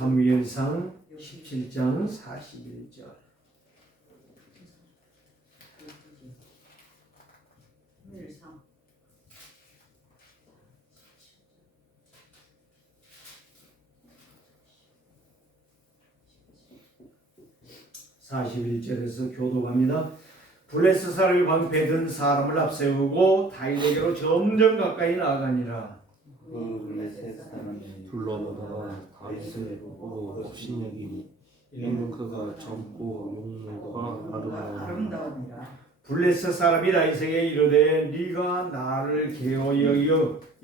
사무엘상 17장 41절. 사무엘상 41절에서 교독합니다. 블레셋 사람이 방패든 사람을 앞세우고 다윗에게로 점점 가까이 나아가니라. 블레셋 사람이 둘러보다가 다윗을 보고 업신여기니 이는 그가 젊고 용모가 아름다우니라. 블레셋 사람이 다윗에게 이르되 네가 나를 게어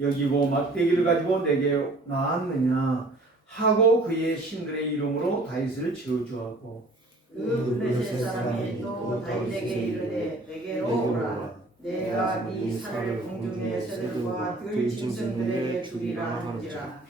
여기고 막대기를 가지고 내게 나왔느냐 하고 그의 신들의 이름으로 다윗을 저주하고 그 블레셋 사람이 또 다윗에게 이르되 내게로 오라. 내가 네 살을 공중의 새들과 들 짐승들에게 주리라 한지라.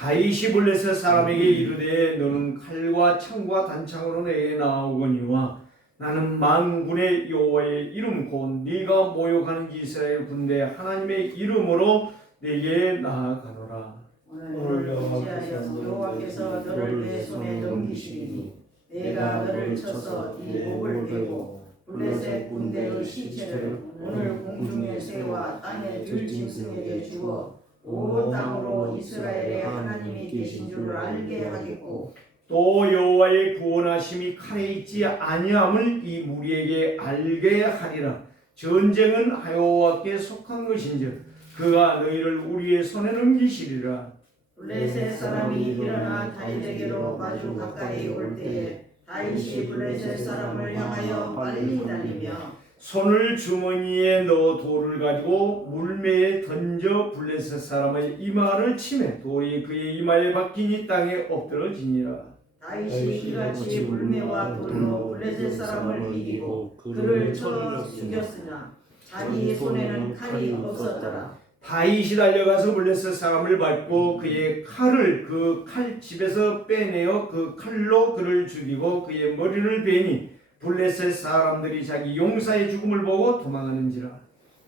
다윗이 블레셋 사람에게 이르되 너는 칼과 창과 단창으로 내게 나오거니와 나는 만군의 여호와의 이름 곧 네가 모욕하는 이스라엘 군대 하나님의 이름으로 내게 나아가노라. 오늘 여호와께서 너를 내 손에 넘기시리니 내가 너를 쳐서 네 목을 베고 블레셋 군대의 시체를 오늘 공중의 새와 땅의 들짐승에게 주어 온 땅으로 이스라엘의 하나님이 계신 줄 알게 하겠고 또 여호와의 구원하심이 칼에 있지 아니함을 이 무리에게 알게 하리라. 전쟁은 여호와께 속한 것인즉 그가 너희를 우리의 손에 넘기시리라. 블레셋 사람이 일어나 다윗에게로 마주 가까이 올 때에 다윗이 블레셋 사람을 향하여 빨리 달리며 손을 주머니에 넣어 돌을 가지고 물매에 던져 블레셋 사람의 이마를 치매 돌이 그의 이마에 박히니 땅에 엎드러지니라. 다윗이 이같이 물매와 돌로 블레셋 사람을 이기고 그를 쳐 죽였으나 자기 손에는 칼이 없었더라. 다윗이 달려가서 블레셋 사람을 밟고 그의 칼을 그 칼집에서 빼내어 그 칼로 그를 죽이고 그의 머리를 베니 블레셋 사람들이 자기 용사의 죽음을 보고 도망하는지라.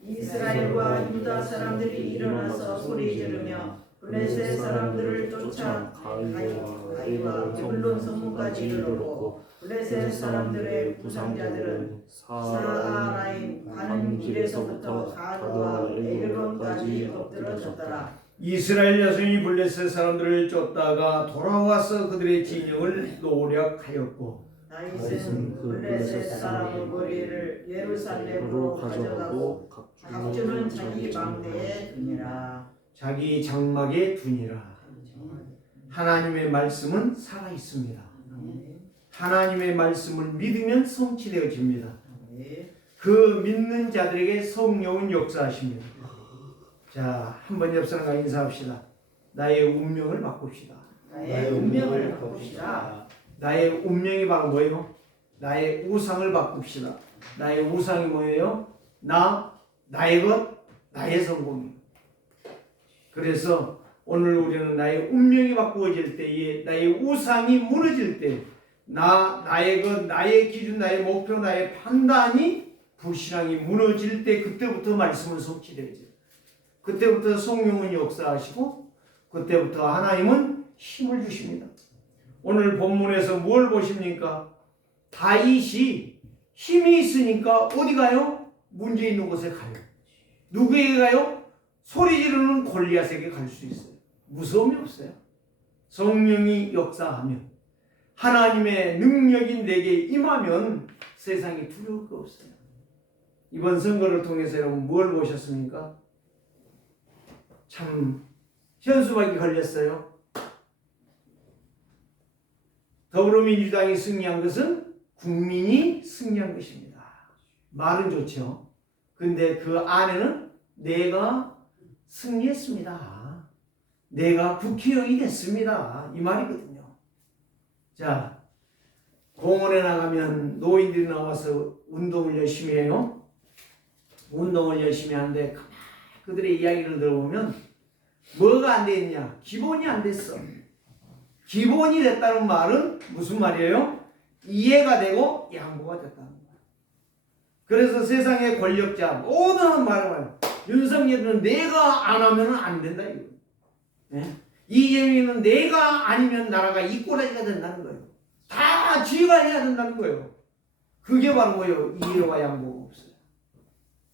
이스라엘과 유다 사람들이 일어나서 소리 지르며 블레셋 사람들을 쫓아 가이와 헤블론 성문까지 이르렀고 블레셋 사람들의 부상자들은 사아라임 가는 길에서부터 가드와 에글론까지 엎드러졌더라. 이스라엘 자손이 블레셋 사람들을 쫓다가 돌아와서 그들의 진영을 노략하였고 다윗은 블레셋 사람의 머리를 예루살렘으로 가져가고 각주는 자기 망대에 두니라. 자기 장막에 두니라. 하나님의 말씀은 살아 있습니다. 하나님의 말씀을 믿으면 성취되어집니다. 그 믿는 자들에게 성령은 역사하십니다. 자, 한번 옆 사람과 인사합시다. 나의 운명을 바꿉시다. 나의 운명을 바꿉시다. 나의 운명이 바로 뭐예요? 나의 우상을 바꿉시다. 나의 우상이 뭐예요? 나의 것, 나의 성공이에요. 그래서 오늘 우리는 나의 운명이 바꾸어질 때에 나의 우상이 무너질 때 나의 것, 나의 기준, 나의 목표, 나의 판단이 불신앙이 무너질 때 그때부터 말씀은 성취되죠. 그때부터 성령은 역사하시고 그때부터 하나님은 힘을 주십니다. 오늘 본문에서 뭘 보십니까? 다윗이 힘이 있으니까 어디 가요? 문제 있는 곳에 가요. 누구에게 가요? 소리 지르는 골리앗에게 갈 수 있어요. 무서움이 없어요. 성령이 역사하면 하나님의 능력이 내게 임하면 세상에 두려울 거 없어요. 이번 선거를 통해서 여러분 뭘 보셨습니까? 참 현수막이 걸렸어요. 더불어민주당이 승리한 것은 국민이 승리한 것입니다. 말은 좋죠. 근데 그 안에는 내가 승리했습니다. 내가 국회의원이 됐습니다. 이 말이거든요. 자, 공원에 나가면 노인들이 나와서 운동을 열심히 해요. 운동을 열심히 하는데 그들의 이야기를 들어보면 뭐가 안 됐냐? 기본이 안 됐어. 기본이 됐다는 말은 무슨 말이에요? 이해가 되고 양보가 됐다는 거야. 그래서 세상의 권력자 모든 말을 해요. 윤석열은 내가 안 하면 안 된다. 이거. 네? 이재명은 내가 아니면 나라가 이 꼬라지가 된다는 거예요. 다 쥐가 해야 된다는 거예요. 그게 바로 뭐예요? 이해와 양보가 없어요.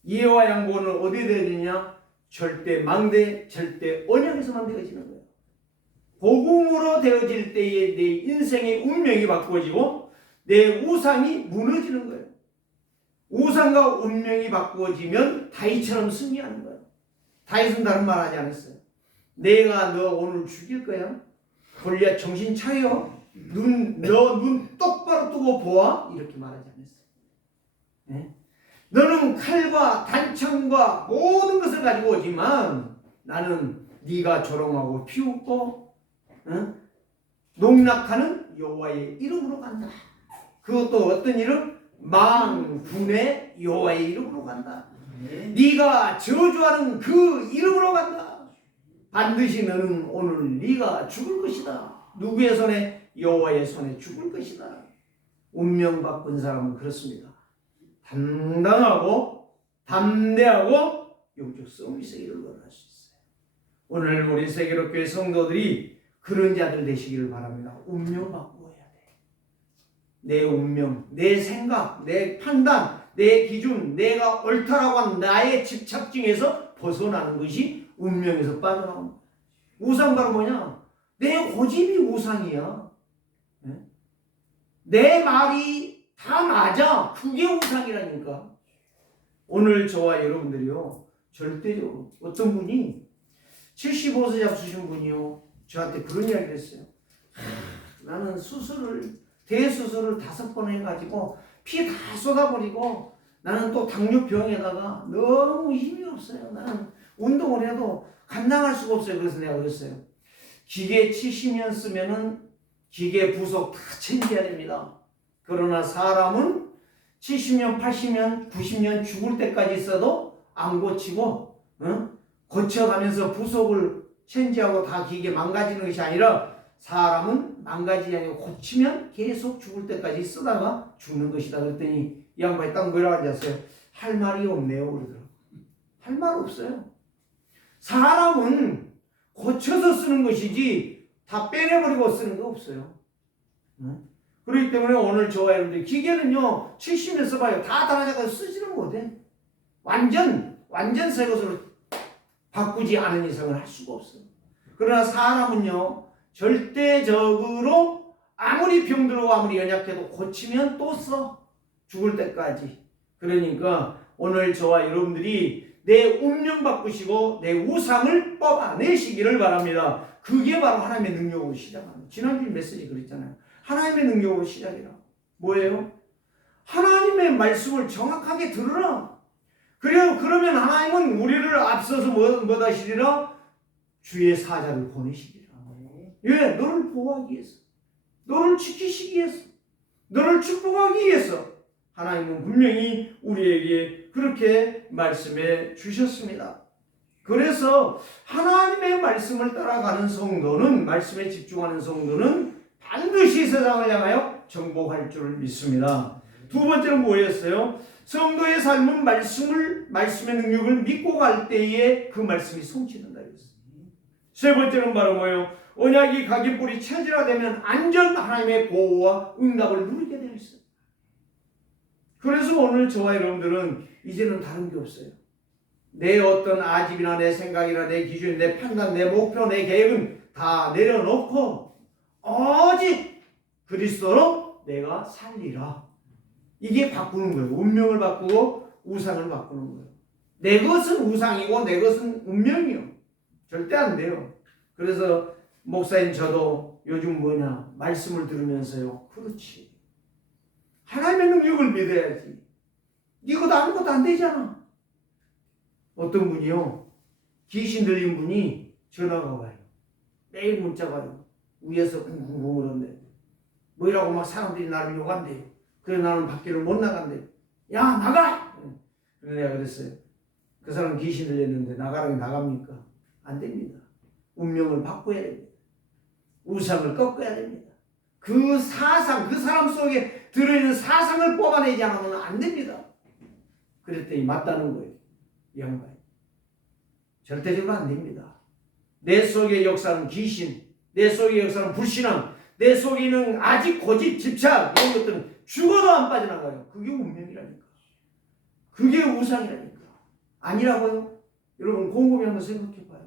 이해와 양보는 어디에 되느냐? 절대 망대, 절대 언약에서만 되어지는 거예요. 복음으로 되어질 때에 내 인생의 운명이 바꾸어지고 내 우상이 무너지는 거예요. 우상과 운명이 바꾸어지면 다윗처럼 승리하는 거예요. 다윗은 다른 말 하지 않았어요. 내가 너 오늘 죽일 거야. 골리앗 정신 차려. 너 눈 똑바로 뜨고 보아. 이렇게 말하지 않았어요. 네? 너는 칼과 단창과 모든 것을 가지고 오지만 나는 네가 조롱하고 피우고 농락하는 여호와의 이름으로 간다. 그것도 어떤 이름? 망군의 여호와의 이름으로 간다. 네가 저주하는 그 이름으로 간다. 반드시 너는 오늘 네가 죽을 것이다. 누구의 손에? 여호와의 손에 죽을 것이다. 운명 바꾼 사람은 그렇습니다. 당당하고 담대하고 영적 승리 세계를 걸어갈 수 있어요. 오늘 우리 세계로교회 성도들이 그런 자들 되시기를 바랍니다. 운명 바꾸어야 돼. 내 운명, 내 생각, 내 판단, 내 기준, 내가 옳다라고 한 나의 집착증에서 벗어나는 것이 운명에서 빠져나오는 거야. 우상 바로 뭐냐? 내 고집이 우상이야. 내 말이 다 맞아. 그게 우상이라니까. 오늘 저와 여러분들이요, 절대적으로 어떤 분이 75세 잡수신 분이요, 저한테 그런 이야기를 했어요. 나는 대수술을 5번 해가지고 피 다 쏟아버리고 나는 또 당뇨병에다가 너무 힘이 없어요. 나는 운동을 해도 감당할 수가 없어요. 그래서 내가 그랬어요. 기계 70년 쓰면은 기계 부속 다 챙겨야 됩니다. 그러나 사람은 70년, 80년, 90년 죽을 때까지 있어도 안 고치고 고쳐가면서 부속을 체인지하고 다 기계 망가지는 것이 아니라 사람은 망가지지 아니고 고치면 계속 죽을 때까지 쓰다가 죽는 것이다. 그랬더니 이 양반이 딱 뭐라고 하셨어요? 할 말이 없네요. 그러더라고요. 할 말 없어요. 사람은 고쳐서 쓰는 것이지 다 빼내버리고 쓰는 거 없어요. 그렇기 때문에 오늘 저와 여러분들 기계는요 70년 써봐요. 다 달아져서 쓰지는 못해. 완전 새 것으로 바꾸지 않은 이상은 할 수가 없어요. 그러나 사람은요 절대적으로 아무리 병들고 아무리 연약해도 고치면 또 써. 죽을 때까지. 그러니까 오늘 저와 여러분들이 내 운명 바꾸시고 내 우상을 뽑아내시기를 바랍니다. 그게 바로 하나님의 능력으로 시작합니다. 지난주 메시지 그랬잖아요. 하나님의 능력으로 시작이라. 뭐예요? 하나님의 말씀을 정확하게 들으라. 그러면 하나님은 우리를 앞서서 뭐 하시리라? 주의 사자를 보내시리라. 왜? 너를 보호하기 위해서. 너를 지키시기 위해서. 너를 축복하기 위해서. 하나님은 분명히 우리에게 그렇게 말씀해 주셨습니다. 그래서 하나님의 말씀을 따라가는 성도는, 말씀에 집중하는 성도는 반드시 세상을 향하여 정복할 줄 믿습니다. 두 번째는 뭐였어요? 성도의 삶은 말씀의 능력을 믿고 갈 때에 그 말씀이 성취된다 그랬어요. 세 번째는 바로 뭐예요? 언약이 각인 뿌리 체질화되면 안전 하나님의 보호와 응답을 누리게 되어 있어요. 그래서 오늘 저와 여러분들은 이제는 다른 게 없어요. 내 어떤 아집이나 내 생각이나 내 기준, 내 판단, 내 목표, 내 계획은 다 내려놓고 오직 그리스도로 내가 살리라. 이게 바꾸는 거예요. 운명을 바꾸고 우상을 바꾸는 거예요. 내 것은 우상이고 내 것은 운명이요. 절대 안 돼요. 그래서 목사님 저도 요즘 말씀을 들으면서요. 그렇지. 하나님의 능력을 믿어야지. 이것도 아무것도 안 되잖아. 어떤 분이요. 귀신 들린 분이 전화가 와요. 매일 문자가 와요. 위에서 쿵쿵쿵 오는데 뭐라고 막 사람들이 나를 욕한대요. 그래 나는 밖에를 못 나간대요. 야 나가! 그래서 내가 그랬어요. 그 사람 귀신 들렸는데 나가라니 나갑니까? 안 됩니다. 운명을 바꿔야 됩니다. 우상을 꺾어야 됩니다. 그 사상, 그 사람 속에 들어있는 사상을 뽑아내지 않으면 안 됩니다. 그랬더니 맞다는 거예요. 이 양반이. 절대적으로 안 됩니다. 내 속의 역사는 귀신, 내 속의 역사는 불신앙, 내 속에 있는 아직 고집, 집착 이런 것들은 죽어도 안 빠져나가요. 그게 운명이라니까. 그게 우상이라니까. 아니라고요? 여러분 곰곰이 한번 생각해봐요.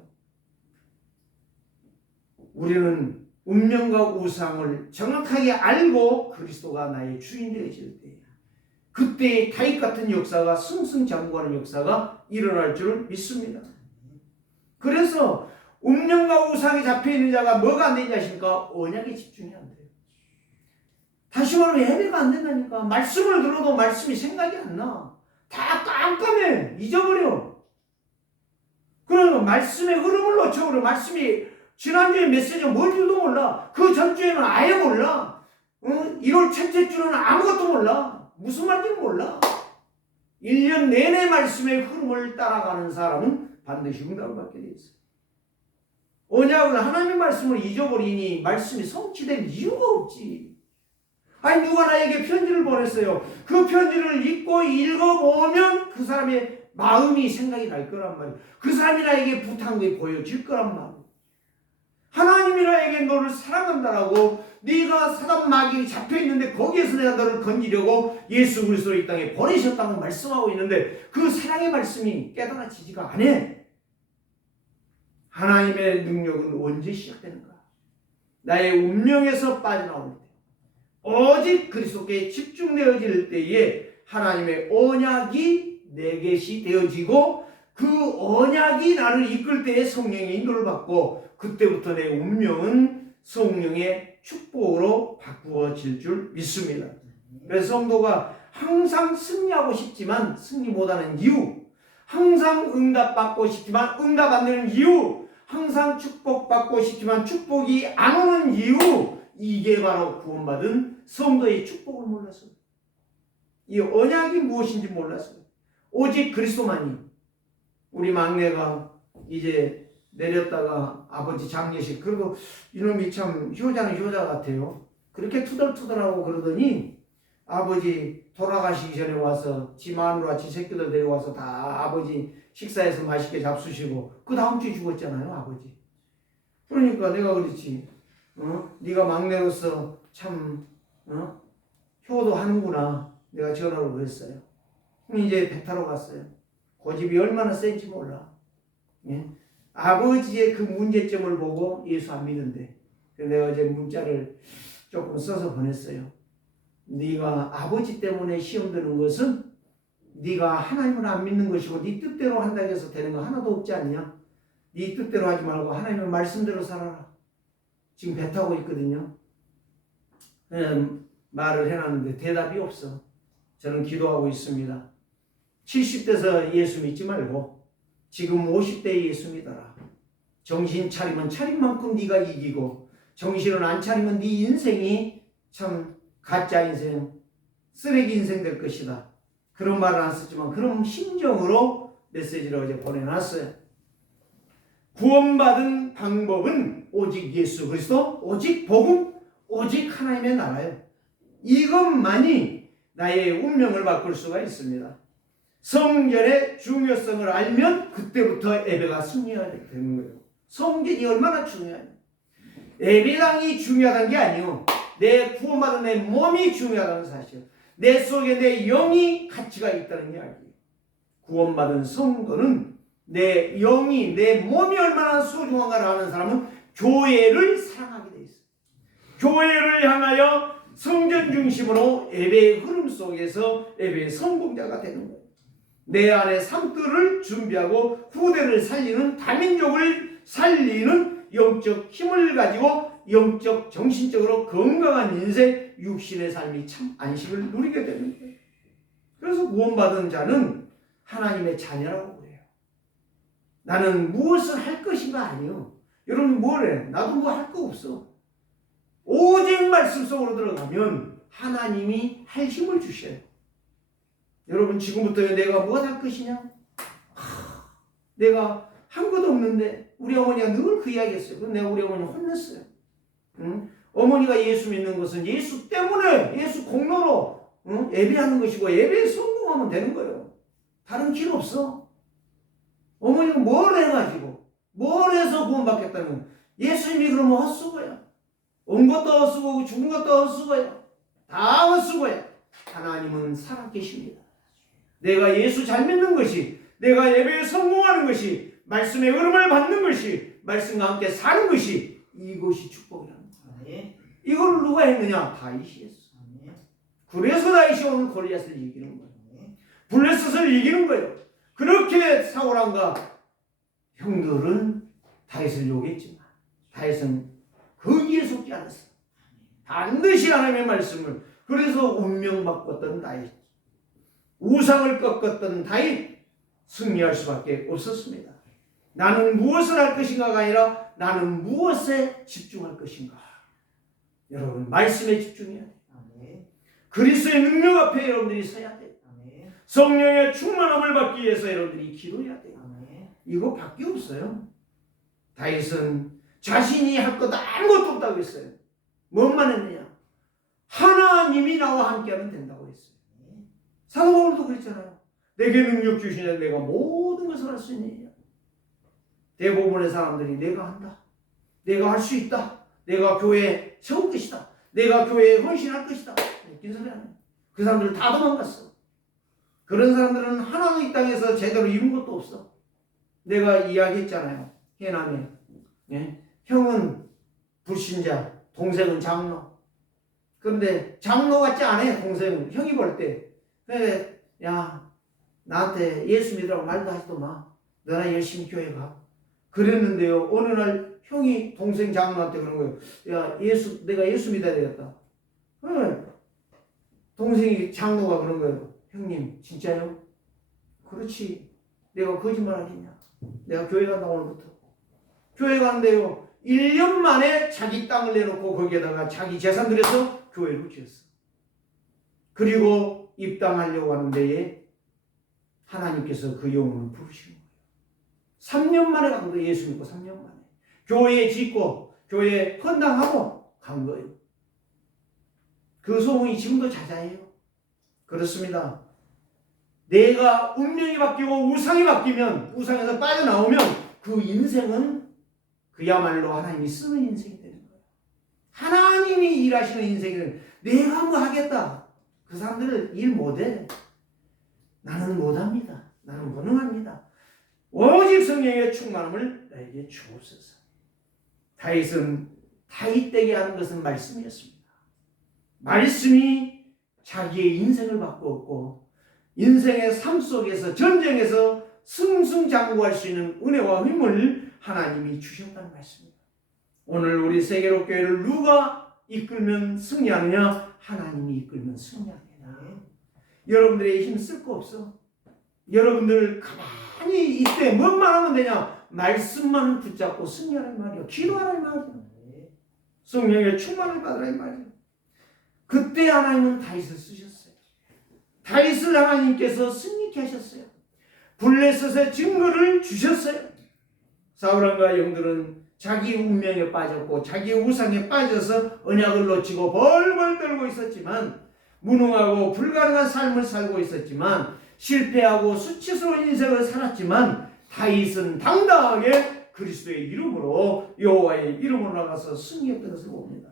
우리는 운명과 우상을 정확하게 알고 그리스도가 나의 주인 되어질 때, 그때의 다윗 같은 역사가 승승장구하는 역사가 일어날 줄 믿습니다. 그래서 운명과 우상에 잡혀있는 자가 뭐가 안 되냐 하십니까? 언약에 집중이 안 돼요. 다시 말하면 예배가 안 된다니까. 말씀을 들어도 말씀이 생각이 안 나. 다 깜깜해. 잊어버려. 그러면 말씀의 흐름을 놓쳐버려. 말씀이 지난주에 메시지가 뭔지도 몰라. 그 전주에는 아예 몰라. 1월 첫째 주는 아무것도 몰라. 무슨 말인지는 몰라. 1년 내내 말씀의 흐름을 따라가는 사람은 반드시 응답을 받게 돼 있어요. 언약을 하나님의 말씀을 잊어버리니 말씀이 성취될 이유가 없지. 아니 누가 나에게 편지를 보냈어요. 그 편지를 읽고 읽어보면 그 사람의 마음이 생각이 날 거란 말이에요. 그 사람이 나에게 부탁한 게 보여질 거란 말이에요. 하나님이 나에게 너를 사랑한다라고, 네가 사단 마귀에 잡혀있는데 거기에서 내가 너를 건지려고 예수 그리스도를 이 땅에 보내셨다고 말씀하고 있는데 그 사랑의 말씀이 깨달아지지가 않아. 하나님의 능력은 언제 시작되는가? 나의 운명에서 빠져나올 때, 오직 그리스도께 집중되어질 때에 하나님의 언약이 내 것이 되어지고, 그 언약이 나를 이끌 때에 성령의 인도를 받고, 그때부터 내 운명은 성령의 축복으로 바꾸어질 줄 믿습니다. 그래서 성도가 항상 승리하고 싶지만 승리 못하는 이유, 항상 응답받고 싶지만 응답 안 되는 이유, 항상 축복받고 싶지만 축복이 안 오는 이유, 이게 바로 구원받은 성도의 축복을 몰라서, 이 언약이 무엇인지 몰라서, 오직 그리스도만이. 우리 막내가 이제 내렸다가 아버지 장례식, 그리고 이놈이 참 효자는 효자 같아요. 그렇게 투덜투덜하고 그러더니 아버지 돌아가시기 전에 와서 지 마누라 지 새끼들 데려와서 다 아버지 식사해서 맛있게 잡수시고, 그 다음 주에 죽었잖아요 아버지. 그러니까 내가 그렇지, 네가 막내로서 참 효도하는구나, 내가 전화로 그랬어요. 이제 배 타러 갔어요. 고집이 얼마나 센지 몰라. 예? 아버지의 그 문제점을 보고 예수 안 믿는데, 그래서 내가 어제 문자를 조금 써서 보냈어요. 네가 아버지 때문에 시험 드는 것은 네가 하나님을 안 믿는 것이고, 네 뜻대로 한다고 해서 되는 거 하나도 없지 않냐? 네 뜻대로 하지 말고 하나님의 말씀대로 살아라. 지금 배 타고 있거든요. 그냥 말을 해놨는데 대답이 없어. 저는 기도하고 있습니다. 70대에서 예수 믿지 말고 지금 50대에 예수 믿어라. 정신 차리면 차린 만큼 네가 이기고, 정신을 안 차리면 네 인생이 참 가짜 인생, 쓰레기 인생 될 것이다. 그런 말을 안 썼지만 그런 심정으로 메시지를 어제 보내놨어요. 구원받은 방법은 오직 예수 그리스도, 오직 복음, 오직 하나님의 나라예요. 이것만이 나의 운명을 바꿀 수가 있습니다. 성전의 중요성을 알면 그때부터 예배가 승리하게 되는 거예요. 성전이 얼마나 중요해요. 예배당이 중요하다는 게 아니요, 내 구원받은 내 몸이 중요하다는 사실, 내 속에 내 영이 가치가 있다는 이야기예요. 구원받은 성도는 내 영이, 내 몸이 얼마나 소중한가를 아는 사람은 교회를 사랑하게 돼 있어요. 교회를 향하여 성전 중심으로 예배의 흐름 속에서 예배의 성공자가 되는 거예요. 내 안에 삶들을 준비하고 후대를 살리는, 다민족을 살리는 영적 힘을 가지고 영적 정신적으로 건강한 인생, 육신의 삶이 참 안식을 누리게 되는 거예요. 그래서 구원받은 자는 하나님의 자녀라고 그래요. 나는 무엇을 할 것인가 아니요. 여러분 뭐래? 나도 뭐 할 거 없어. 오직 말씀 속으로 들어가면 하나님이 할 힘을 주셔요. 여러분 지금부터 내가 뭐 할 것이냐? 내가 한 것도 없는데, 우리 어머니가 늘 그 이야기 했어요. 그럼 내가 우리 어머니 혼냈어요. 어머니가 예수 믿는 것은 예수 때문에, 예수 공로로 예배하는 것이고, 예배에 성공하면 되는 거예요. 다른 길 없어. 어머니가 뭘 해가지고 뭘 해서 구원받겠다는 거야? 예수님이 그러면 헛수고야. 온 것도 헛수고고 죽은 것도 헛수고야. 다 헛수고야. 하나님은 살아계십니다. 내가 예수 잘 믿는 것이, 내가 예배에 성공하는 것이, 말씀의 흐름을 받는 것이, 말씀과 함께 사는 것이, 이것이 축복이랍니다. 이걸 누가 했느냐? 다윗이 했어. 그래서 다윗이 오늘 골리앗을 이기는 거예요. 블레셋을 이기는 거예요. 그렇게 사울왕과 형들은 다윗을 욕했지만 다윗은 거기에 속지 않았어. 반드시 하나님의 말씀을, 그래서 운명 바꿨던 다윗, 우상을 꺾었던 다윗, 승리할 수밖에 없었습니다. 나는 무엇을 할 것인가가 아니라 나는 무엇에 집중할 것인가. 여러분, 말씀에 집중해야 돼요. 그리스도의 능력 앞에 여러분들이 서야 돼요. 성령의 충만함을 받기 위해서 여러분들이 기도해야 돼요. 이거 밖에 없어요. 다윗은 자신이 할 것 아무것도 없다고 했어요. 뭔만 했느냐? 하나님이 나와 함께하면 된다고 했어요. 사도 바울도 그랬잖아요. 내게 능력 주시냐, 내가 모든 것을 할 수 있느냐. 대부분의 사람들이 내가 한다, 내가 할 수 있다, 내가 교회에 세울 것이다, 내가 교회에 헌신할 것이다, 웃긴 소리 아니에요. 그 사람들 다 도망갔어. 그런 사람들은 하나님 이 땅에서 제대로 이룬 것도 없어. 내가 이야기했잖아요. 해남에 형은 불신자, 동생은 장로. 그런데 장로 같지 않아요. 동생은 형이 볼 때. 그래, 야, 나한테 예수 믿으라고 말도 하지도 마. 너나 열심히 교회 가. 그랬는데요, 어느 날 형이 동생 장로한테 그런 거예요. 야, 내가 예수 믿어야 되겠다. 동생이 장로가 그런 거예요. 형님, 진짜요? 그렇지. 내가 거짓말 하겠냐? 내가 교회 간다, 오늘부터. 교회 간대요. 1년 만에 자기 땅을 내놓고 거기에다가 자기 재산 들여서 교회를 지었어. 그리고 입당하려고 하는 데에 하나님께서 그 영혼을 부르시는 거예요. 3년 만에 간 거예요. 예수 믿고 3년 만에. 교회에 짓고 교회에 헌당하고 간 거예요. 그 소문이 지금도 자자해요. 그렇습니다. 내가 운명이 바뀌고 우상이 바뀌면, 우상에서 빠져나오면 그 인생은 그야말로 하나님이 쓰는 인생이 되는 거예요. 하나님이 일하시는 인생은 내가 뭐 하겠다. 그 사람들은 일 못해. 나는 못합니다. 나는 무능합니다. 오직 성령의 충만함을 나에게 주옵소서. 다윗은 다윗되게 하는 것은 말씀이었습니다. 말씀이 자기의 인생을 바꾸었고 인생의 삶 속에서, 전쟁에서 승승장구할 수 있는 은혜와 힘을 하나님이 주셨다는 말씀입니다. 오늘 우리 세계로 교회를 누가 이끌면 승리하느냐? 하나님이 이끌면 승리합니다. 여러분들의 힘 쓸 거 없어. 여러분들 가만히 이때 뭔만 하면 되냐? 말씀만 붙잡고 승리하는 말이요, 기도하는 말이요, 성령의 충만을 받으라는 말이요. 그때 하나님은 다윗을 쓰셨어요. 다윗을 하나님께서 승리케 하셨어요. 블레셋의 증거를 주셨어요. 사울왕과 영들은 자기 운명에 빠졌고 자기 우상에 빠져서 언약을 놓치고 벌벌 떨고 있었지만, 무능하고 불가능한 삶을 살고 있었지만, 실패하고 수치스러운 인생을 살았지만, 다윗은 당당하게 그리스도의 이름으로, 여호와의 이름으로 나가서 승리했던 것을 봅니다.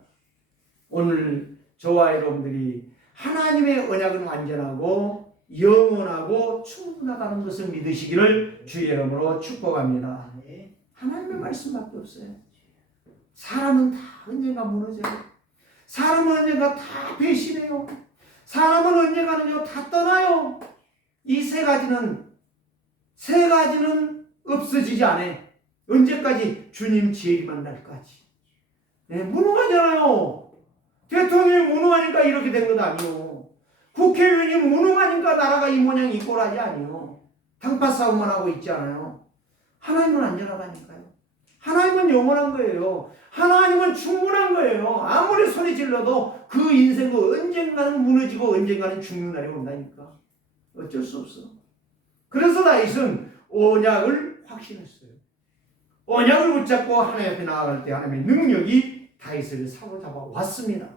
오늘 저와 여러분들이 하나님의 언약은 완전하고 영원하고 충분하다는 것을 믿으시기를 주의 이름으로 축복합니다. 하나님의 말씀밖에 없어요. 사람은 다 언젠가 무너져요. 사람은 언젠가 다 배신해요. 사람은 언젠가는요 다 떠나요. 이 세 가지는 없어지지 않아요. 언제까지? 주님 재림한 날까지. 무능하잖아요. 대통령이 무능하니까 이렇게 된 것 아니요. 국회의원이 무능하니까 나라가 이 모양 이 꼴하지 아니요. 당파 싸움만 하고 있지 않아요. 하나님은 안전하다니까요. 하나님은 영원한 거예요. 하나님은 충분한 거예요. 아무리 소리 질러도 그 인생도 언젠가는 무너지고 언젠가는 죽는 날이 온다니까. 어쩔 수 없어. 그래서 다윗은 언약을 확신했어요. 언약을 붙잡고 하나님 앞에 나아갈 때 하나님의 능력이 다윗을 사로잡아 왔습니다.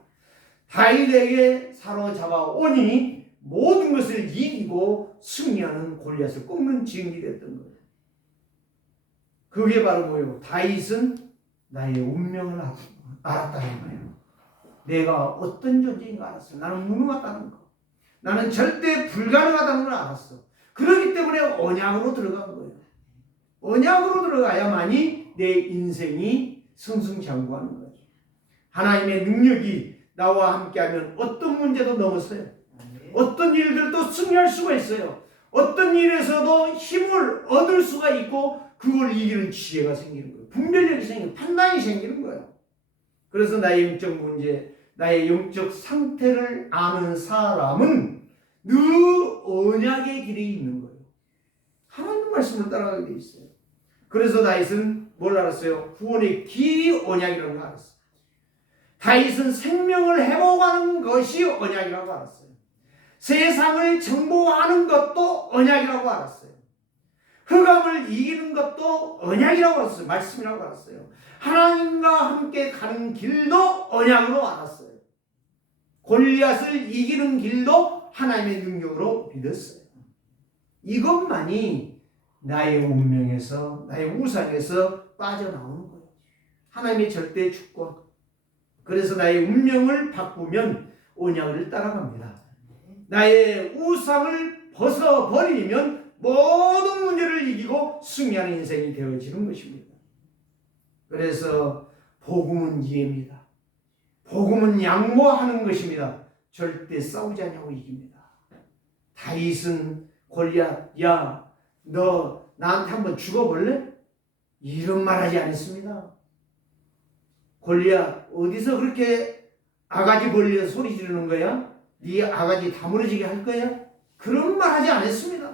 다윗에게 사로잡아 오니 모든 것을 이기고 승리하는 골리앗을 꺾는 증인이 됐던 거예요. 그게 바로 뭐예요? 다윗은 나의 운명을 알았다는 거예요. 내가 어떤 존재인가 알았어. 나는 무능하다는 거. 나는 절대 불가능하다는 걸 알았어. 그렇기 때문에 언약으로 들어간 거예요. 언약으로 들어가야만이 내 인생이 승승장구하는 거죠. 하나님의 능력이 나와 함께하면 어떤 문제도 넘어서요. 어떤 일들도 승리할 수가 있어요. 어떤 일에서도 힘을 얻을 수가 있고 그걸 이기는 지혜가 생기는 거예요. 분별력이 생기는, 판단이 생기는 거예요. 그래서 나의 영적 문제, 나의 영적 상태를 아는 사람은 늘 언약의 길에 있는 거예요. 하나님 말씀을 따라가게 돼 있어요. 그래서 다윗은 뭘 알았어요? 구원의 기 언약이라는 걸 알았어요. 다윗은 생명을 회복하는 것이 언약이라고 알았어요. 세상을 정복하는 것도 언약이라고 알았어요. 흑암을 이기는 것도 언약이라고 알았어요. 말씀이라고 알았어요. 하나님과 함께 가는 길도 언약으로 알았어요. 골리앗을 이기는 길도 하나님의 능력으로 믿었어요. 이것만이 나의 운명에서, 나의 우상에서 빠져나오는 거예요. 하나님의 절대 주권. 그래서 나의 운명을 바꾸면 언약을 따라갑니다. 나의 우상을 벗어버리면 모든 문제를 이기고 승리하는 인생이 되어지는 것입니다. 그래서 복음은 이해입니다. 복음은 양보하는 것입니다. 절대 싸우지 않냐고 이깁니다. 다윗은 골리앗, 야, 너 나한테 한번 죽어볼래? 이런 말 하지 않았습니다. 골리앗, 어디서 그렇게 아가지 벌리서 소리 지르는 거야? 네 아가지 다무너지게 할 거야? 그런 말 하지 않았습니다.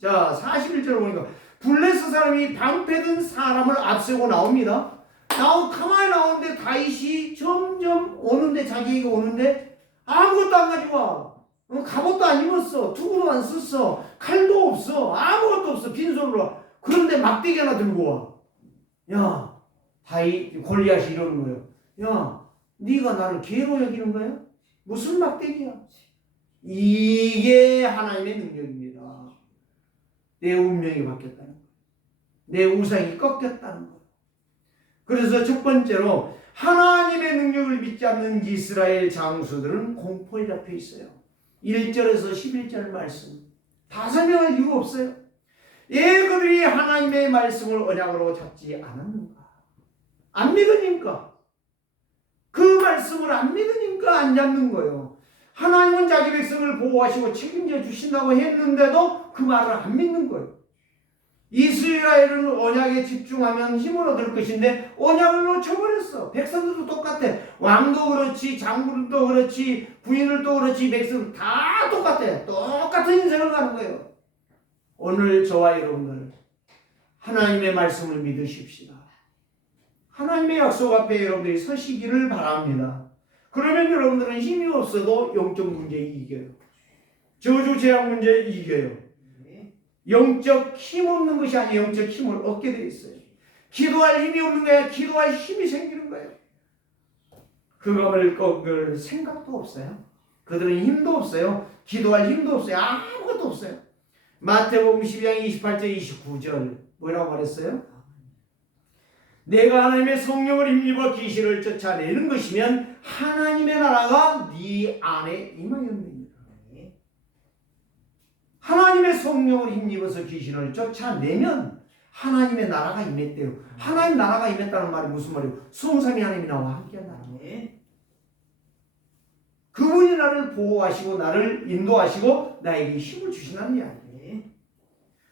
자, 41절을 보니까 블레셋 사람이 방패든 사람을 앞세우고 나옵니다. 가만히 나오는데 다윗이 점점 오는데, 자기에게 오는데 아무것도 안 가지고 와. 갑옷도 안 입었어. 투구도 안 썼어. 칼도 없어. 아무것도 없어. 빈손으로 와. 그런데 막대기 하나 들고 와. 야, 다윗, 골리앗이 이러는 거예요. 야, 네가 나를 개로 여기는 거야? 무슨 막대기야? 이게 하나님의 능력입니다. 내 운명이 바뀌었다는 거예요. 내 우상이 꺾였다는 거예요. 그래서 첫 번째로 하나님의 능력을 믿지 않는 이스라엘 장수들은 공포에 잡혀 있어요. 1절에서 11절 말씀 다 설명할 이유가 없어요. 예, 그들이 하나님의 말씀을 언약으로 잡지 않았는가? 안 믿으니까. 그 말씀을 안 믿으니까 안 잡는 거예요. 하나님은 자기 백성을 보호하시고 책임져 주신다고 했는데도 그 말을 안 믿는 거예요. 이스라엘은 언약에 집중하면 힘을 얻을 것인데 언약을 놓쳐버렸어. 백성들도 똑같아. 왕도 그렇지, 장군도 그렇지, 부인들도 그렇지, 백성 다 똑같아. 똑같은 인생을 가는 거예요. 오늘 저와 여러분들 하나님의 말씀을 믿으십시다. 하나님의 약속 앞에 여러분들이 서시기를 바랍니다. 그러면 여러분들은 힘이 없어도 영적 문제 이겨요. 저주 재앙 문제 이겨요. 영적 힘 없는 것이 아니라 영적 힘을 얻게 되어 있어요. 기도할 힘이 없는 거야. 기도할 힘이 생기는 거예요. 흑암을 꺾을 생각도 없어요. 그들은 힘도 없어요. 기도할 힘도 없어요. 아무것도 없어요. 마태복음 12장 28절 29절 뭐라고 말했어요? 내가 하나님의 성령을 힘입어 귀신을 쫓아내는 것이면 하나님의 나라가 네 안에 임하였느니라. 하나님의 성령을 힘입어서 귀신을 쫓아내면 하나님의 나라가 임했대요. 하나님 나라가 임했다는 말이 무슨 말이에요? 성삼위 하나님이 나와 함께한다. 그분이 나를 보호하시고 나를 인도하시고 나에게 힘을 주신다는 이야기예요.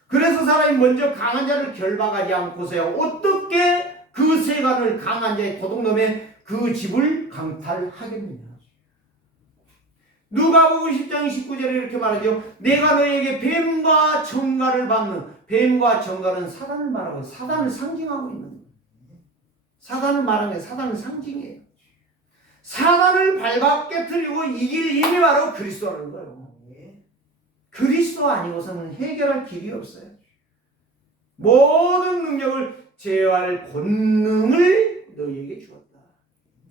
그래서 사람이 먼저 강한 자를 결박하지 않고서야 어떻게 그 세간을 강한 자의 도둑놈의 그 집을 강탈하겠느냐. 누가복음 10장 19절에 이렇게 말하죠. 내가 너에게 뱀과 정갈을 받는, 뱀과 정갈은 사단을 말하고 사단을 상징하고 있는 거예요. 사단을 말하는 게 사단을 상징이에요. 사단을 밟아 깨뜨리고 이길 힘이 바로 그리스도라는 거예요. 그리스도 아니고서는 해결할 길이 없어요. 모든 능력을 제어할 권능을 너희에게 주었다.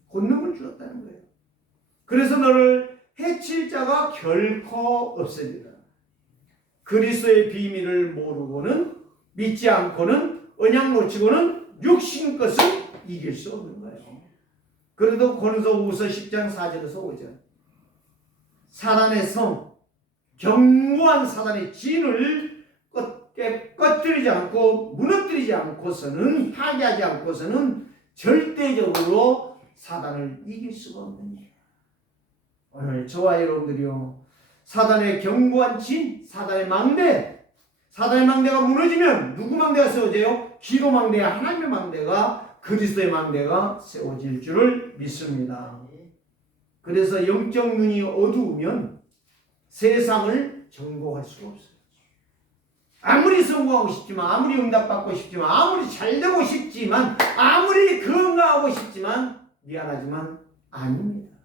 권능을 주었다는 거예요. 그래서 너를 해칠 자가 결코 없으리라. 그리스도의 비밀을 모르고는, 믿지 않고는 언약 놓치고는 육신 것을 이길 수 없는 거예요. 그래도 고린도후서 10장 4절에서 5절 사단의 성, 견고한 사단의 진을 꺼뜨리지 않고 무너뜨리지 않고서는 파괴하지 않고서는 절대적으로 사단을 이길 수가 없는 일. 오늘 저와 여러분들이요, 사단의 견고한 진, 사단의 망대가 무너지면 누구 망대가 세워져요? 기도 망대야, 하나님의 망대가, 그리스도의 망대가 세워질 줄을 믿습니다. 그래서 영적 눈이 어두우면 세상을 정복할 수가 없어요. 아무리 성공하고 싶지만, 아무리 응답받고 싶지만, 아무리 잘되고 싶지만, 아무리 건강하고 싶지만 미안하지만 아닙니다.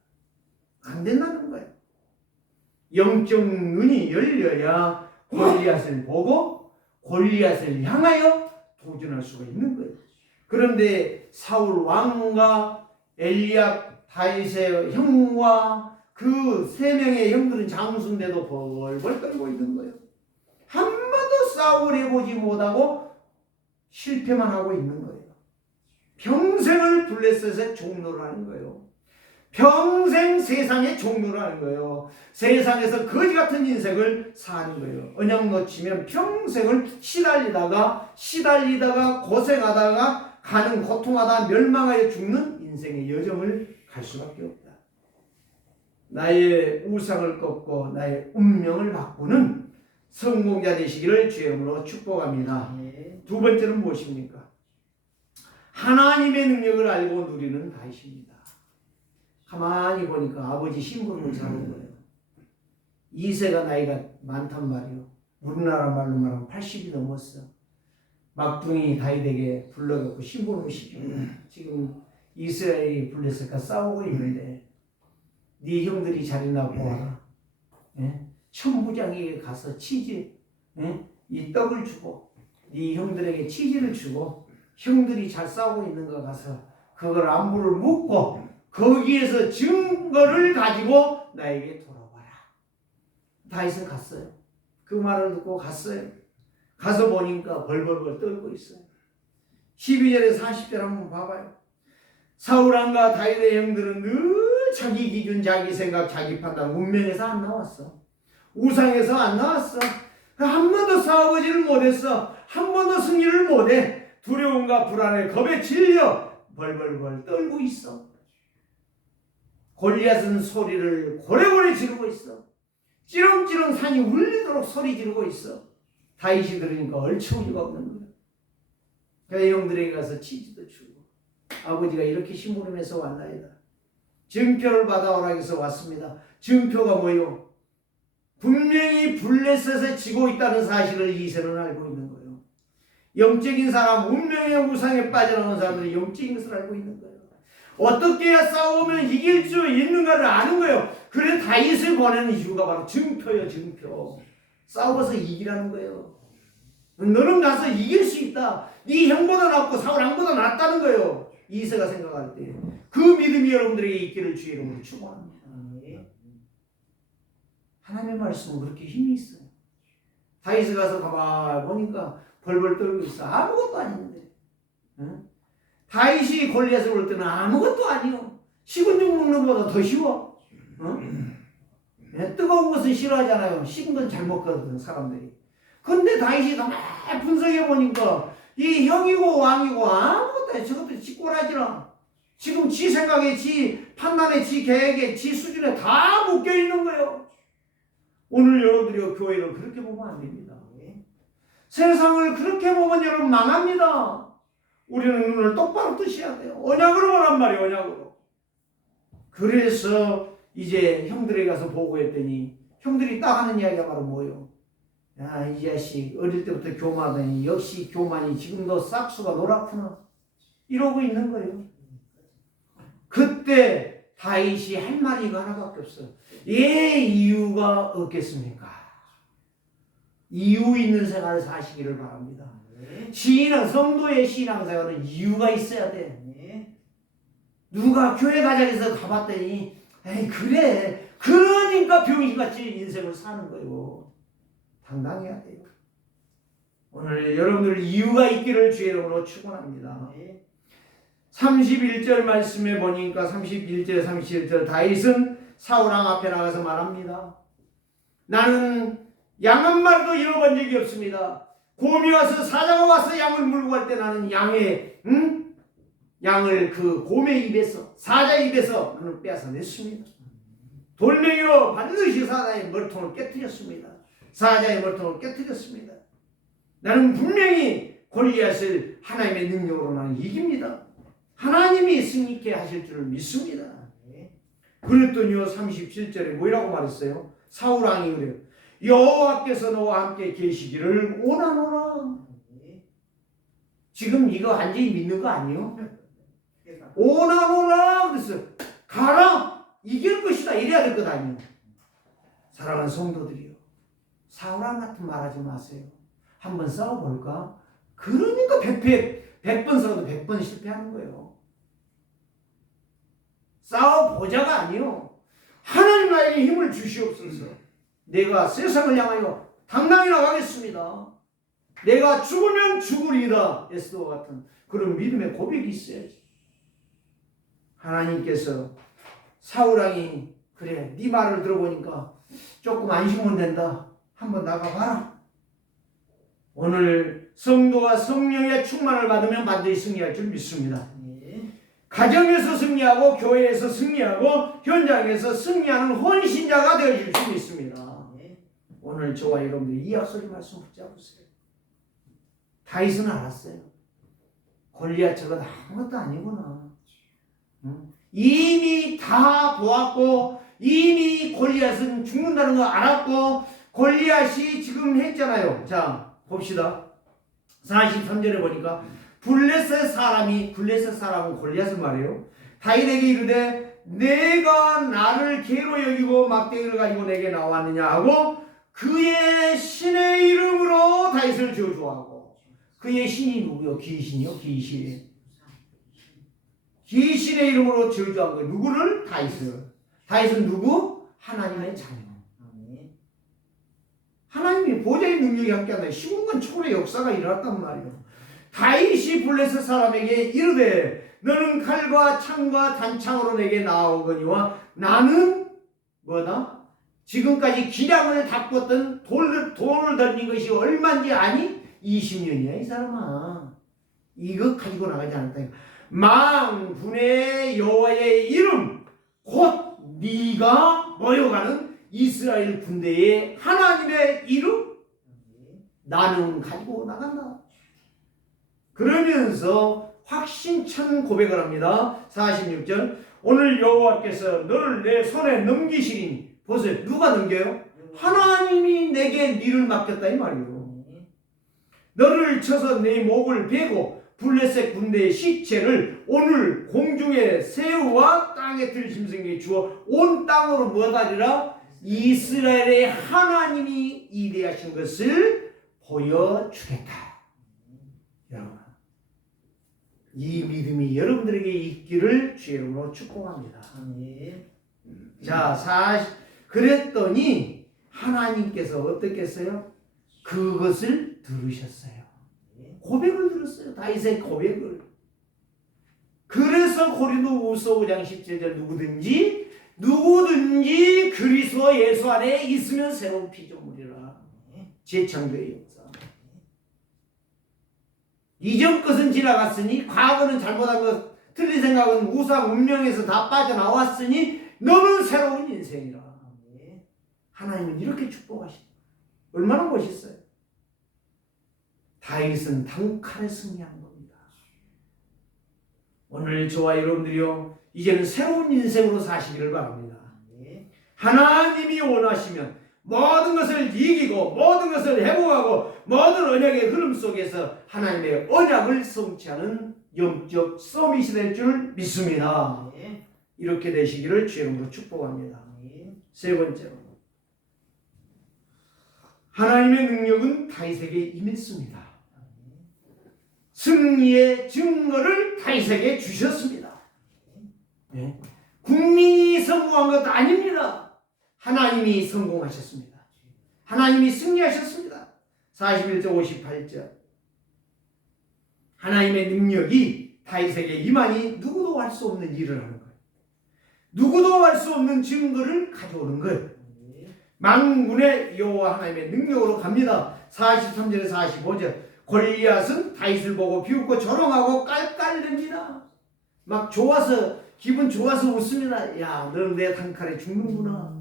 안 된다는 거예요. 영적 눈이 열려야 골리앗을 보고 골리앗을 향하여 도전할 수가 있는 거예요. 그런데 사울 왕과 엘리압 다윗의 형과 그 세 명의 형들은 장수인데도 벌벌 떨고 있는 거예요. 한 번도 싸움을 해보지 못하고 실패만 하고 있는 거예요. 평생을 블레셋의 종로를 하는 거예요. 평생 세상의 종로를 하는 거예요. 세상에서 거지 같은 인생을 사는 거예요. 언약 놓치면 평생을 시달리다가 고생하다가 가는 고통하다 멸망하여 죽는 인생의 여정을 갈 수밖에 없다. 나의 우상을 꺾고 나의 운명을 바꾸는 성공자 되시기를 주의 이름으로 축복합니다. 두 번째는 무엇입니까? 하나님의 능력을 알고 누리는 다윗입니다. 가만히 보니까 아버지 심부름을 잘한 거예요. 2세가 나이가 많단 말이에요. 우리나라 말로 말하면 80이 넘었어. 막둥이 다윗에게 불러갖고 심부름을 시키고 지금 이스라엘이 블레셋과 싸우고 있는데 네 형들이 잘 있나 보아라. 천부장에게 가서 치즈, 이 떡을 주고 네 형들에게 치즈를 주고 형들이 잘 싸우고 있는 거 가서 그걸 안부를 묻고 거기에서 증거를 가지고 나에게 돌아와라. 다윗은 갔어요. 그 말을 듣고 갔어요. 가서 보니까 벌벌벌 떨고 있어요. 12절에 40절 한번 봐봐요. 사울왕과 다윗의 형들은 늘 자기 기준, 자기 생각, 자기 판단, 운명에서 안 나왔어. 우상에서 안 나왔어. 한 번도 싸워보지를 못했어. 한 번도 승리를 못해. 두려움과 불안에 겁에 질려 벌벌벌 떨고 있어. 골리앗은 소리를 고래고래 지르고 있어. 찌렁찌렁 산이 울리도록 소리 지르고 있어. 다윗이 들으니까 얼추우리가 없는 거야. 그래서 형들에게 가서 치즈도 주고 아버지가 이렇게 심부름해서 왔나이다. 증표를 받아오라 해서 왔습니다. 증표가 뭐요? 분명히 블레셋에 지고 있다는 사실을 이세는 알고 있는 거예요. 영적인 사람, 운명의 우상에 빠져나온 사람들이 영적인 것을 알고 있는 거예요. 어떻게 해야 싸우면 이길 수 있는가를 아는 거예요. 그래서 다윗을 보내는 이유가 바로 증표예요. 증표. 싸워서 이기라는 거예요. 너는 가서 이길 수 있다. 네 형보다 낫고 사울 왕보다 낫다는 거예요. 이세가 생각할 때. 그 믿음이 여러분들에게 있기를 주의 이름으로 축원합니다. 하나님의 말씀은 그렇게 힘이 있어요. 다윗이 가서 가만히 보니까 벌벌 떨고 있어. 아무것도 아닌데. 응? 다윗이 골리앗을 볼 때는 아무것도 아니요. 식은 죽 먹는 것보다 더 쉬워. 응? 뜨거운 것은 싫어하잖아요. 식은 건 잘 먹거든 사람들이. 근데 다윗이 가만히 분석해 보니까 이 형이고 왕이고 아무것도 아니야. 저것도 지 꼬라지라. 지금 지 생각에, 지 판단에, 지 계획에, 지 수준에 다 묶여 있는 거예요. 오늘 여러분들이 교회를 그렇게 보면 안 됩니다. 세상을 그렇게 보면 여러분 망합니다. 우리는 눈을 똑바로 뜨셔야 돼요. 언약으로 보란 말이에요. 언약으로. 그래서 이제 형들에게 가서 보고했더니 형들이 딱 하는 이야기가 바로 뭐예요? 야, 이 자식 어릴 때부터 교만하더니 역시 교만이 지금도 싹수가 노랗구나. 이러고 있는 거예요. 그때 다윗이 할 말이 이거 하나밖에 없어. 예, 이유가 없겠습니까? 이유 있는 생활을 사시기를 바랍니다. 신앙, 성도의 신앙생활은 이유가 있어야 돼. 누가 교회 가자 해서 가봤더니 에이 그래 그러니까 병신같이 인생을 사는 거예요. 당당해야 돼요. 오늘 여러분들 이유가 있기를 주의 이름으로 축원합니다. 네. 31절 말씀에 보니까 31절 31절 다윗은 사울왕 앞에 나가서 말합니다. 나는 양 한 마리도 잃어본 적이 없습니다. 곰이 와서 사자가 와서 양을 물고 갈 때 나는 양을 그 곰의 입에서 사자의 입에서 나는 뺏어냈습니다. 돌멩이로 반드시 사자의 머리통을 깨뜨렸습니다. 사자의 머리통을 깨뜨렸습니다. 나는 분명히 골리앗을 하나님의 능력으로 나는 이깁니다. 하나님이 승리케 하실 줄을 믿습니다. 그랬더니요 37절에 뭐라고 말했어요? 사울왕이 그래요. 여호와께서 너와 함께 계시기를 원하노라. 지금 이거 완전히 믿는 거 아니에요? 원하노라 그랬어. 가라 이길 것이다 이래야 될 것 아니에요. 사랑하는 성도들이요, 사울왕 같은 말 하지 마세요. 한번 싸워볼까? 그러니까 100번 싸워도 100번 실패하는 거예요. 싸워보자가 아니요. 하나님 나에게 힘을 주시옵소서. 내가 세상을 향하여 당당히 나가겠습니다. 내가 죽으면 죽으리이다. 에스더와 같은 그런 믿음의 고백이 있어야지. 하나님께서 사울왕이 그래 네 말을 들어보니까 조금 안심은 된다. 한번 나가봐라. 오늘 성도가 성령의 충만을 받으면 반드시 승리할 줄 믿습니다. 가정에서 승리하고 교회에서 승리하고 현장에서 승리하는 헌신자가 되어줄 수 있습니다. 오늘 저와 여러분들이 이 약속의 말씀 붙잡으세요. 다윗은 알았어요. 골리앗 저것 아무것도 아니구나. 이미 다 보았고 이미 골리앗은 죽는다는 거 알았고 골리앗이 지금 했잖아요. 자 봅시다. 43절에 보니까 블레셋 사람은 골리앗을 말해요. 다윗에게 이르되 내가 나를 개로 여기고 막대기를 가지고 내게 나왔느냐 하고 그의 신의 이름으로 다윗을 저주하고. 그의 신이 누구요? 귀신이요? 귀신의 이름으로 저주한 거예요. 누구를? 다윗을. 다윗은 누구? 하나님의 자녀. 하나님이 보좌의 능력이 함께한다. 15년 초월의 역사가 일어났단 말이에요. 다윗이 블레셋 사람에게 이르되 너는 칼과 창과 단창으로 내게 나오거니와 나는 뭐다? 지금까지 기량을 닦았던 돈을 던진 것이 얼마인지 아니? 20년이야 이 사람아. 이거 가지고 나가지 않았다. 만군의 여호와의 이름 곧 네가 모여가는 이스라엘 군대의 하나님의 이름 나는 가지고 나간다. 그러면서 확신찬 고백을 합니다. 46절 오늘 여호와께서 너를 내 손에 넘기시리니. 보세요. 누가 넘겨요? 하나님이 내게 네를 맡겼다 이 말이에요. 너를 쳐서 내 목을 베고 블레셋 군대의 시체를 오늘 공중에 새우와 땅에 들짐승에게 주어 온 땅으로 뭐하리라? 이스라엘의 하나님이 이대하신 것을 보여주겠다. 여러분, 이 믿음이 여러분들에게 있기를 주의 이름으로 축복합니다. 자, 그랬더니 하나님께서 어떻게 했어요? 그것을 들으셨어요. 고백을 들었어요. 다윗의 고백을. 그래서 고린도후서 5장 17절 누구든지 그리스도 예수 안에 있으면 새로운 피조물이라. 재창조의 역사. 이전 것은 지나갔으니 과거는 잘못한 것 틀린 생각은 우상 운명에서 다 빠져나왔으니 너는 새로운 인생이라. 하나님은 이렇게 축복하십니다. 얼마나 멋있어요. 다윗은 단칼에 승리한 겁니다. 오늘 저와 여러분들이요 이제는 새로운 인생으로 사시기를 바랍니다. 하나님이 원하시면 모든 것을 이기고 모든 것을 회복하고 모든 언약의 흐름 속에서 하나님의 언약을 성취하는 영적 서밋이 될 줄 믿습니다. 이렇게 되시기를 주의 이름으로 축복합니다. 세 번째로 하나님의 능력은 다윗에게 임했습니다. 승리의 증거를 다윗에게 주셨습니다. 국민이 성공한 것도 아닙니다. 하나님이 성공하셨습니다. 하나님이 승리하셨습니다. 41절 58절. 하나님의 능력이 다윗에게 임하니 누구도 할 수 없는 일을 하는 거예요. 누구도 할 수 없는 증거를 가져오는 거예요. 만군의 여호와 하나님의 능력으로 갑니다. 43절에 45절. 골리앗은 다윗을 보고 비웃고 조롱하고 깔깔댑니다. 막 좋아서 기분 좋아서 웃습니다. 야, 너는 내 단칼에 죽는구나.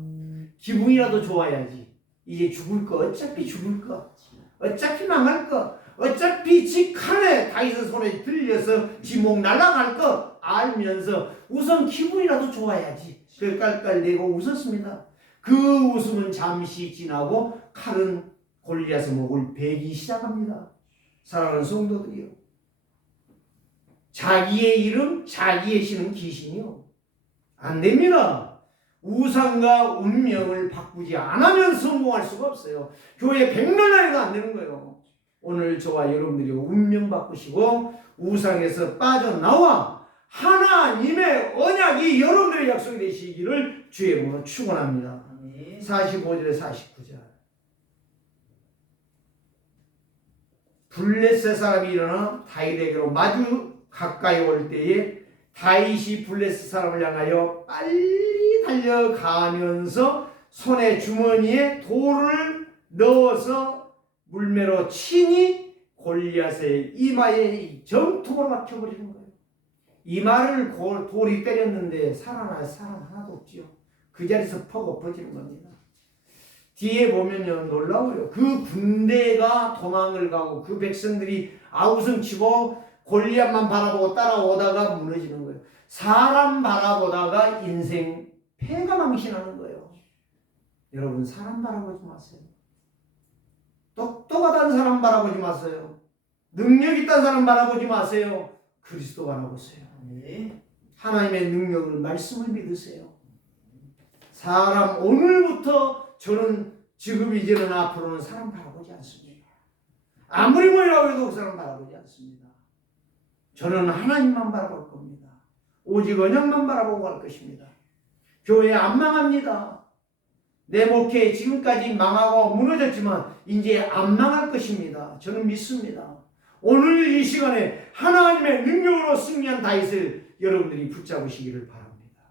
기분이라도 좋아야지. 이제 죽을 거, 어차피 죽을 거, 어차피 망할 거, 어차피 지 칼에 다윗의 손에 들려서 지 목 날아갈 거 알면서 우선 기분이라도 좋아야지. 그 깔깔대고 웃었습니다. 그 웃음은 잠시 지나고 칼은 골리앗의 목을 베기 시작합니다. 사랑하는 성도들이요, 자기의 이름, 자기의 신은 귀신이요, 안 됩니다. 우상과 운명을 바꾸지 않으면 성공할 수가 없어요. 교회 백날나리도 안 되는 거예요. 오늘 저와 여러분들이 운명 바꾸시고 우상에서 빠져나와 하나님의 언약이 여러분들의 약속이 되시기를 주의 이름으로 축원합니다. 45절에 49절. 블레셋 사람이 일어나 다윗에게로 마주 가까이 올 때에 다윗이 블레셋 사람을 향하여 빨리 달려가면서 손에 주머니에 돌을 넣어서 물매로 치니 골리앗의 이마에 정통으로 막혀버리는 거예요. 이마를 돌이 때렸는데 살아날 사람 하나도 없지요. 그 자리에서 퍽 엎어지는 겁니다. 뒤에 보면요, 놀라워요. 그 군대가 도망을 가고 그 백성들이 아우성치고 골리앗만 바라보고 따라오다가 무너지는 거예요. 사람 바라보다가 인생 패가 망신하는 거예요. 여러분, 사람 바라보지 마세요. 똑똑하다는 사람 바라보지 마세요. 능력 있다는 사람 바라보지 마세요. 그리스도 바라보세요. 하나님의 능력을, 말씀을 믿으세요. 사람, 오늘부터 저는 지금 이제는 앞으로는 사람 바라보지 않습니다. 아무리 뭐라고 해도 그 사람 바라보지 않습니다. 저는 하나님만 바라볼 겁니다. 오직 언약만 바라보고 갈 것입니다. 교회 안 망합니다. 내 목회 지금까지 망하고 무너졌지만 이제 안 망할 것입니다. 저는 믿습니다. 오늘 이 시간에 하나님의 능력으로 승리한 다윗을 여러분들이 붙잡으시기를 바랍니다.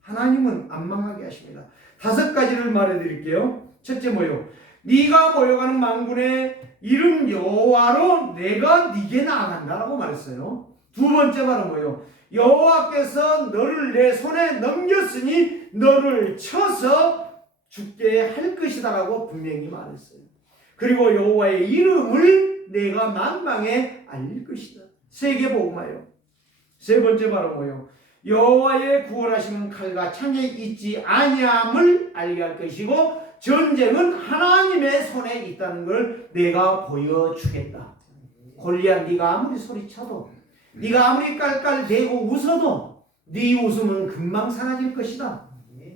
하나님은 안 망하게 하십니다. 5가지를 말해드릴게요. 첫째 뭐요? 네가 모여가는 만군의 이름 여호와로 내가 네게 나아간다라고 말했어요. 두 번째 말은 뭐요? 여호와께서 너를 내 손에 넘겼으니 너를 쳐서 죽게 할 것이다라고 분명히 말했어요. 그리고 여호와의 이름을 내가 만방에 알릴 것이다. 세계복음화요. 세 번째 말은 뭐요? 여호와의 구원하시는 칼과 창에 있지 아니함을 알게 할 것이고 전쟁은 하나님의 손에 있다는 걸 내가 보여주겠다. 골리앗, 네가 아무리 소리쳐도, 네가 아무리 깔깔대고 웃어도 네 웃음은 금방 사라질 것이다.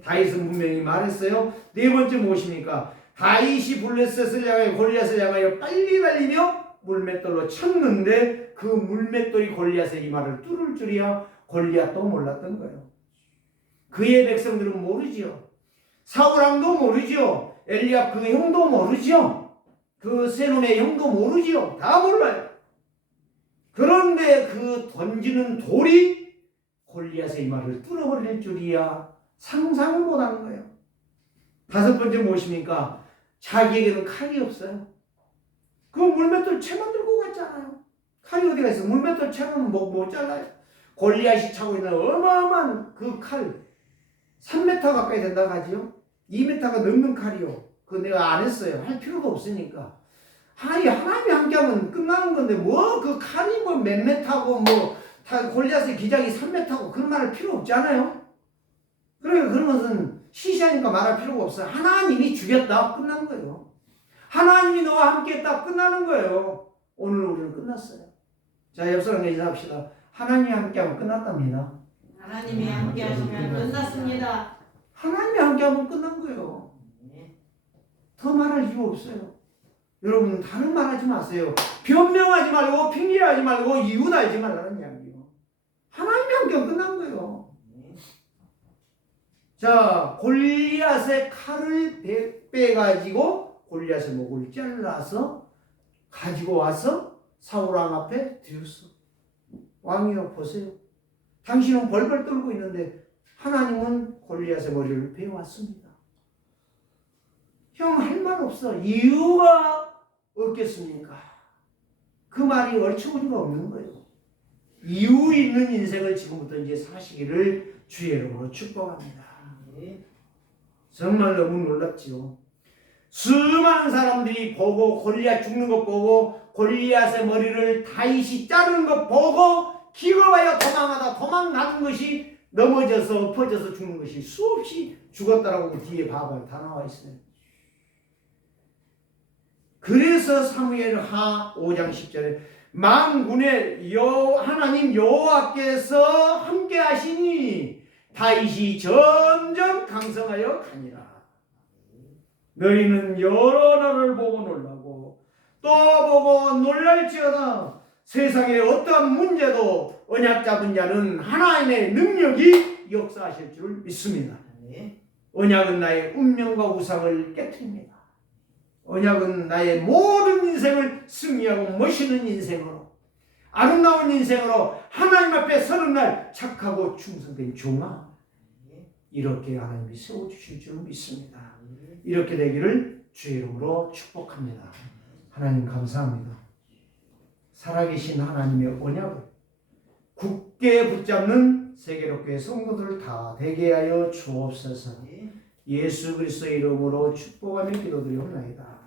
다윗은 분명히 말했어요. 네 번째 무엇입니까? 다윗이 블레셋을 향하여 골리앗을 향하여 빨리 달리며 물맷돌로 쳤는데 그 물맷돌이 골리앗의 이마를 뚫을 줄이야 골리앗도 몰랐던 거예요. 그의 백성들은 모르지요. 사울왕도 모르지요. 엘리압 그 형도 모르지요. 그 세논의 형도 모르지요. 다 몰라요. 그런데 그 던지는 돌이 골리앗의 이마를 뚫어버릴 줄이야 상상을 못하는 거예요. 5번째 무엇입니까? 자기에게는 칼이 없어요. 그 물맷돌 채만 들고 갔잖아요. 칼이 어디가 있어? 물맷돌 채는 못 잘라요. 골리앗이 차고 있는 어마어마한 그 칼 3m 가까이 된다고 하지요. 2m가 넘는 칼이요. 그거 내가 안 했어요. 할 필요도 없으니까. 아니, 하나님이 함께하면 끝나는 건데 뭐 그 칼이 뭐 몇 메타고 뭐 다 골리앗의 기장이 3m고 그런 말 할 필요 없잖아요. 그러니까 그런 것은 시시하니까 말할 필요가 없어요. 하나님이 죽였다 끝나는 거예요. 하나님이 너와 함께했다 끝나는 거예요. 오늘 우리는 끝났어요. 자, 옆 사람과 인사합시다. 하나님이 함께하면 끝났답니다. 하나님이 함께하시면 끝났습니다. 하나님이 함께하면 끝난 거예요. 더 말할 이유 없어요. 여러분, 다른 말 하지 마세요. 변명하지 말고 핑계하지 말고 이유 달지 말라는 이야기예요. 하나님이 함께하면 끝난 거예요. 자, 골리앗의 칼을 빼가지고 골리앗의 목을 잘라서 가지고 와서 사울왕 앞에 드렸어. 왕이여 보세요. 당신은 벌벌 떨고 있는데 하나님은 골리앗의 머리를 베어왔습니다. 형 할 말 없어. 이유가 없겠습니까? 그 말이 얼추무리가 없는 거예요. 이유 있는 인생을 지금부터 이제 사시기를 주의 이름으로 축복합니다. 정말 너무 놀랍지요. 수많은 사람들이 보고 골리앗 죽는 것 보고 골리앗의 머리를 다윗이 자르는 것 보고 기겁하여 도망하다 도망가는 것이 넘어져서 엎어져서 죽는 것이 수없이 죽었다라고 그 뒤에 봐봐요. 다 나와 있어요. 그래서 사무엘하 5장 10절에 만군의 하나님 여호와께서 함께 하시니 다윗이 점점 강성하여 가니라. 너희는 여러 날을 보고 놀라고 또 보고 놀랄지어다. 세상에 어떠한 문제도 언약 잡은 자는 하나님의 능력이 역사하실 줄 믿습니다. 언약은 나의 운명과 우상을 깨트립니다. 언약은 나의 모든 인생을 승리하고 멋있는 인생으로 아름다운 인생으로 하나님 앞에 서는 날 착하고 충성된 종아 이렇게 하나님이 세워주실 줄 믿습니다. 이렇게 되기를 주의 이름으로 축복합니다. 하나님 감사합니다. 살아계신 하나님의 언약을 굳게 붙잡는 세계로교회 성도들 다 되게 하여 주옵소서. 예수 그리스도의 이름으로 축복하며 기도드리옵나이다.